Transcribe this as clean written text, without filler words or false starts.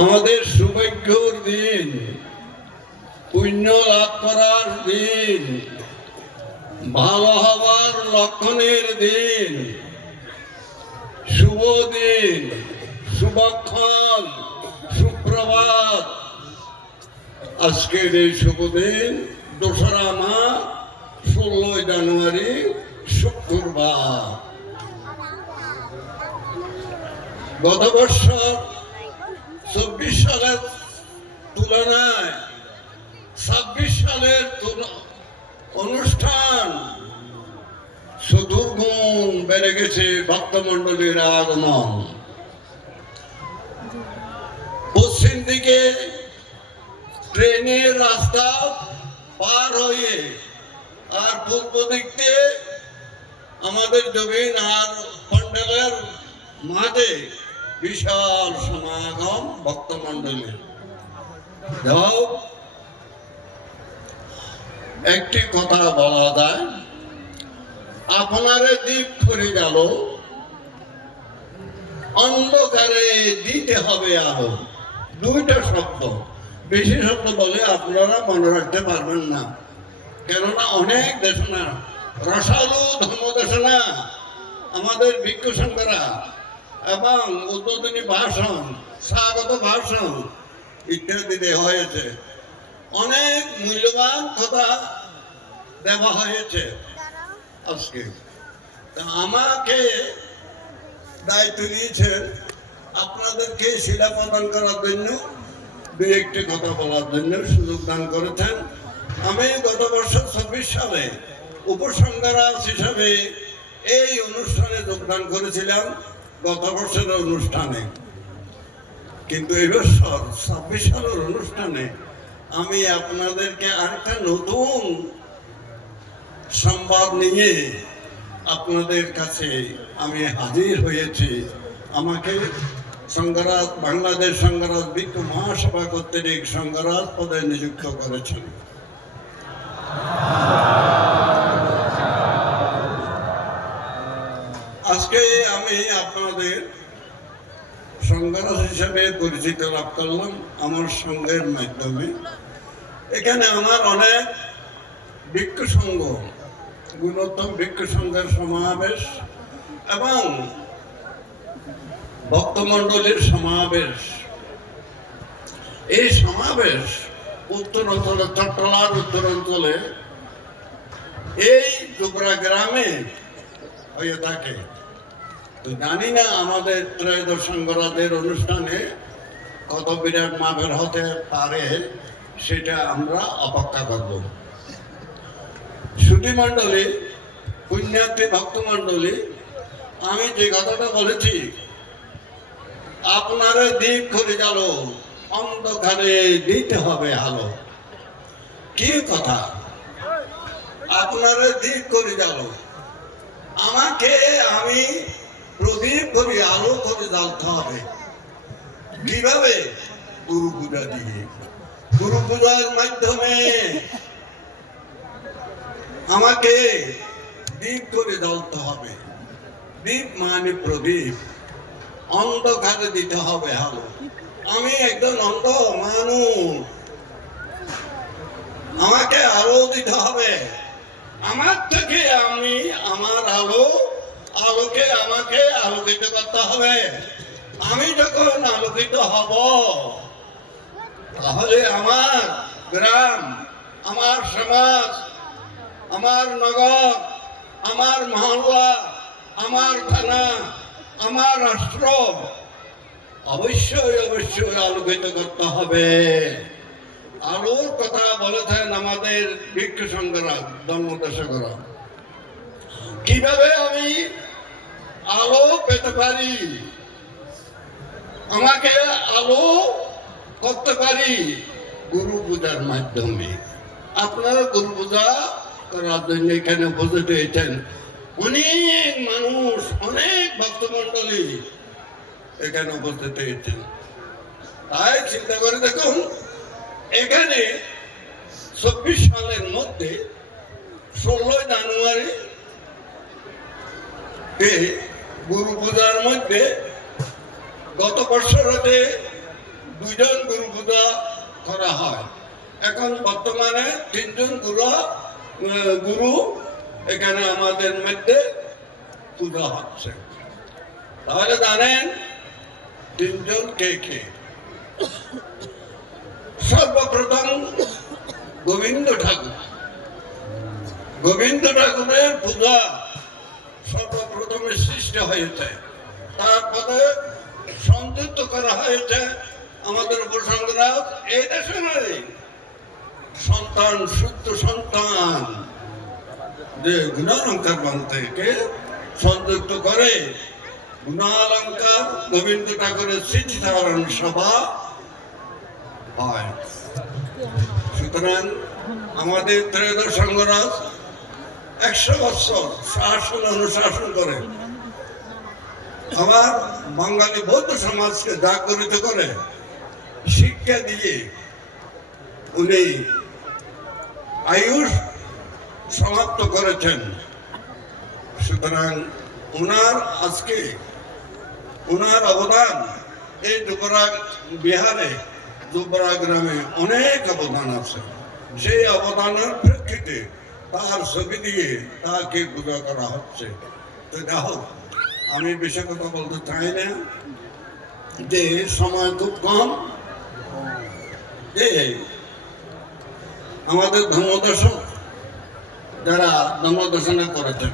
আমাদের সৌভাগ্যর দিন, পুণ্য লাভ করার দিন, ভালো হবার লক্ষণের দিন, শুভ দিন, শুভক্ষণ, সুপ্রভাত। আজকের এই শুভ দিন 2রা মাঘ 16 জানুয়ারি শুক্রবার। গত বছর 24 সালের তুলনায় 26 সালের অনুষ্ঠান চতুর্গুণ বেড়ে গেছে ভক্তমণ্ডলীর আগমন। পশ্চিম দিকে ট্রেনের রাস্তা পার হয়ে আর পূর্ব দিক দিয়ে আমাদের জমিন আর প্যান্ডেলের মাঝে বিশাল সমাগম ভক্তমণ্ডলীর। যাও, একটি কথা বলা যায়, আপনারে দীপ করে গেল, অন্ধকারে দিতে হবে আলো। দুইটা শব্দ, বেশি শব্দ বলে আপনারা মনে রাখতে পারবেন না, কেননা অনেক দেশনা, রসালু ধর্ম দেশনা, আমাদের ভিক্ষু সংঘরা এবং উদ্বোধনী ভাষণ, স্বাগত ভাষণ ইত্যাদি দেওয়া হয়েছে। অনেক মূল্যবান কথা দেওয়া হয়েছে। আজকে আমাকে দায়িত্ব দিয়েছেন আপনাদেরকে শিলা প্রদান করার জন্য, দুই একটি কথা বলার জন্য সুযোগ দান করেছেন। আমি গত বছর 26 সালে উপসংহারাজ হিসাবে এই অনুষ্ঠানে যোগদান করেছিলাম, গত বছরের অনুষ্ঠানে। কিন্তু এই বছর 26 সালের অনুষ্ঠানে আমি আপনাদেরকে আরেকটা নতুন সংবাদ নিয়ে আপনাদের কাছে আমি হাজির হয়েছি। আমাকে সংঘরাজ, বাংলাদেশ সংঘরাজ ভিক্ষু মহাসভা কর্তৃক সংঘরাজ পদে নিযুক্ত করেছেন। আজকে আমি আপনাদের সংঘরাজ হিসাবে পরিচিত লাভ করলাম আমার সংঘের মাধ্যমে। এখানে আমার অনেক ভিক্ষু সংঘ, গুণোত্তম ভিক্ষু সংঘের সমাবেশ এবং ভক্তমণ্ডলীর সমাবেশ। এই সমাবেশ উত্তরাঞ্চলে, চট্টলার উত্তরাঞ্চলে এই ডুবরা গ্রামে হয়ে থাকে। তো জানি না আমাদের ত্রয়োদশ সংঘরাজের অনুষ্ঠানে কত বিরাট মাপের হতে পারে, সেটা আমরা অপেক্ষা করব। সুধী মণ্ডলী, পুণ্যার্থী ভক্তমণ্ডলী, আমি যে কথাটা বলেছি, আপনারে দীপ করে গেল, অন্ধকারে দিতে হবে আলো। কি কথা? আপনারে দীপ করে গেল, আমাকে আমি প্রদীপ করে আলো করে জ্বালতে হবে। কিভাবে? গুরু পূজা দিয়ে। গুরু পূজার মাধ্যমে আমাকে দীপ করে জ্বালতে হবে। দীপ মানে প্রদীপ, অন্ধকারে দিতে হবে আলো। আমি একজন অন্ধ মানুষ, আমাকে আলো দিতে হবে। আমার থেকে আমি আমার আলোকে আমাকে আলোকিত করতে হবে। আমি যখন আলোকিত হব, তাহলে আমার গ্রাম, আমার সমাজ, আমার নগর, আমার মহল্লা, আমার থানা, আমার রাষ্ট্র অবশ্যই অবশ্যই আলোকিত করতে হবে। আলোর কথা বলেছেন আমাদের ভিক্ষু সংঘরা, ধর্মদেশকরা। কিভাবে আমি আলো পেতে পারি? আমাকে আলো করতে পারি গুরু পূজার মাধ্যমে। আপনারা গুরু পূজা করার জন্য এখানে উপস্থিত হয়েছেন অনেক মানুষ, অনেক ভক্তমণ্ডলী এখানে উপস্থিত হয়েছেন। তাই চিন্তা করে দেখুন, এখানে 24 সালের মধ্যে 16 জানুয়ারি গুরু পূজার মধ্যে গত বছর হতে দুইজন গুরু পূজা করা হয়। এখন বর্তমানে তিনজন গুরু এখানে আমাদের মধ্যে পূজা হচ্ছে। তাহলে জানেন তিনজন কে কে? সর্বপ্রথম গোবিন্দ ঠাকুর। গোবিন্দ ঠাকুরের পূজা সর্বপ্রথমে সৃষ্টি হয়েছে, তারপরে সংযুক্ত করা হয়েছে আমাদের উপসংগ্রাম এই দেশে নয়, সন্তান শুদ্ধ সন্তান যে গুণালঙ্কার থেকে সংযুক্ত করে গুণালঙ্কার গোবিন্দ ঠাকুরের স্মৃতিচারণ সভা হয়। সুতরাং আমাদের ত্রয়োদশ সংঘরাজ 100 বছর শাসন অনুশাসন করে আমার বাঙালি বৌদ্ধ সমাজকে জাগরিত করে শিক্ষা দিয়ে উনি আয়ুষ সমাপ্ত করেছেন। সুতরাং আজকে ওনার অবদান এই দুবরাগ বিহারে দুবরা গ্রামে অনেক অবদান আছে। সেই অবদানের প্রেক্ষিতে তার ছবি দিয়ে তাকে পূজা করা হচ্ছে। তো দেখো, আমি বেশি কথা বলতে চাই না, যে সময় খুব কম। যে আমাদের ধর্মদর্শন যারা ধর্মদর্শনে করেছেন